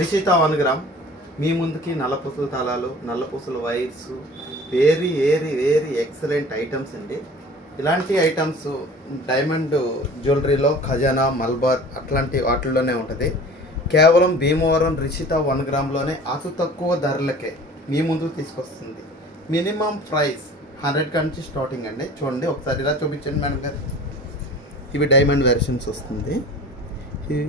Rishitha 1 gram మీ ముందుకి నల్లపూసల తాళాలు, నల్లపూసల wires, very very very excellent items అండి. ఇలాంటి ఐటమ్స్ డైమండ్ జ్యువెలరీలో ఖజానా, మల్బార్ అట్లాంటి వాటిల్లోనే ఉంటుంది. కేవలం భీమవరం రిషిత 1 గ్రామ్లోనే అతి తక్కువ ధరలకే మీ ముందుకు తీసుకొస్తుంది. మినిమం ప్రైస్ 100 నుంచి స్టార్టింగ్ అండి. చూడండి ఒకసారి ఇలా చూపించండి మేడం గారు. ఇవి డైమండ్ వెర్షన్స్ వస్తుంది. ఇవి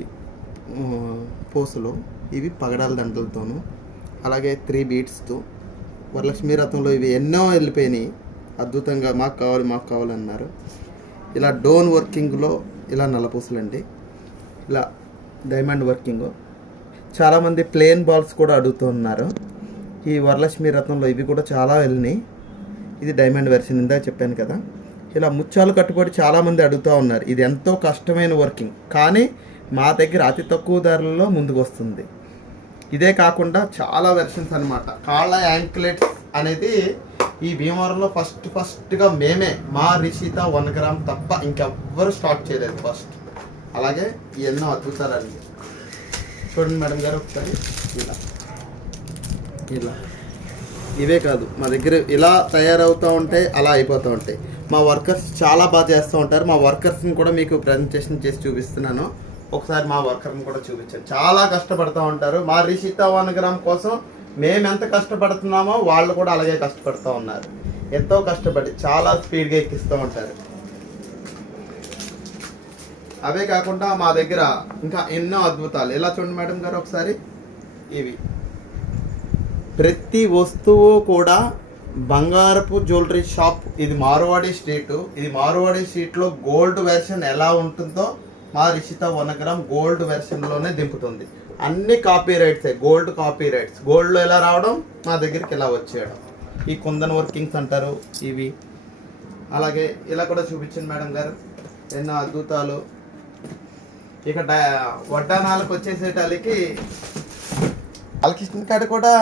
పూసలు, ఇవి పగడాల దండలతోనూ, అలాగే 3 బీట్స్తో, వరలక్ష్మీ రథంలో ఇవి ఎన్నో వెళ్ళిపోయినాయి. అద్భుతంగా మాకు కావాలన్నారు. ఇలా డోన్ వర్కింగ్లో ఇలా నల్లపూసలు అండి, ఇలా డైమండ్ వర్కింగ్. చాలామంది ప్లేన్ బాల్స్ కూడా అడుగుతూ ఉన్నారు. ఈ వరలక్ష్మీ రథంలో ఇవి కూడా చాలా వెళ్ళినాయి. ఇది డైమండ్ వెర్షన్, ఇందాక చెప్పాను కదా. ఇలా ముత్యాలు కట్టుబడి చాలామంది అడుగుతూ ఉన్నారు. ఇది ఎంతో కష్టమైన వర్కింగ్, కానీ మా దగ్గర అతి తక్కువ ధరలలో ముందుకు వస్తుంది. ఇదే కాకుండా చాలా వెర్షన్స్ అనమాట. కాళ్ళ యాంక్లెట్స్ అనేది ఈ భీమవరంలో ఫస్ట్గా మేమే, మా రిషిత 1 గ్రామ్ తప్ప ఇంకెవ్వరు స్టార్ట్ చేయలేదు ఫస్ట్. అలాగే ఎన్నో అద్భుతాలండి. చూడండి మేడం గారు ఒకసారి. ఇలా ఇవే కాదు, మా దగ్గర ఇలా తయారవుతూ ఉంటాయి, అలా అయిపోతూ ఉంటాయి. మా వర్కర్స్ చాలా బాగా చేస్తూ ఉంటారు. మా వర్కర్స్ని కూడా మీకు ప్రజెంటేషన్ చేసి చూపిస్తున్నాను. ఒకసారి మా వర్కర్ని కూడా చూపించాను. చాలా కష్టపడుతూ ఉంటారు. మా రిషిత 1 గ్రామ్ కోసం మేము ఎంత కష్టపడుతున్నామో వాళ్ళు కూడా అలాగే కష్టపడుతూ ఉన్నారు. ఎంతో కష్టపడి చాలా స్పీడ్గా ఎక్కిస్తూ ఉంటారు. అవే కాకుండా మా దగ్గర ఇంకా ఎన్నో అద్భుతాలు. ఇలా చూడండి మేడం గారు ఒకసారి. ఇవి ప్రతి వస్తువు కూడా బంగారపు జ్యువెలరీ షాప్. ఇది మార్వాడి స్ట్రీట్. ఇది మార్వాడి స్ట్రీట్లో గోల్డ్ వెర్షన్ ఎలా ఉంటుందో మా రిషిత 1 గ్రామ్ గోల్డ్ వెర్షన్లోనే దింపుతుంది. అన్ని కాపీ రైట్సే, గోల్డ్ కాపీ రైట్స్. గోల్డ్లో ఎలా రావడం, మా దగ్గరికి ఎలా వచ్చేయడం. ఈ కుందన్ వర్కింగ్స్ అంటారు ఇవి. అలాగే ఇలా కూడా చూపించండి మేడం గారు, ఎన్నో అద్భుతాలు. ఇక వడ్డానాలకు వచ్చేసేటాలకి బాలకృష్ణ కాడ కూడా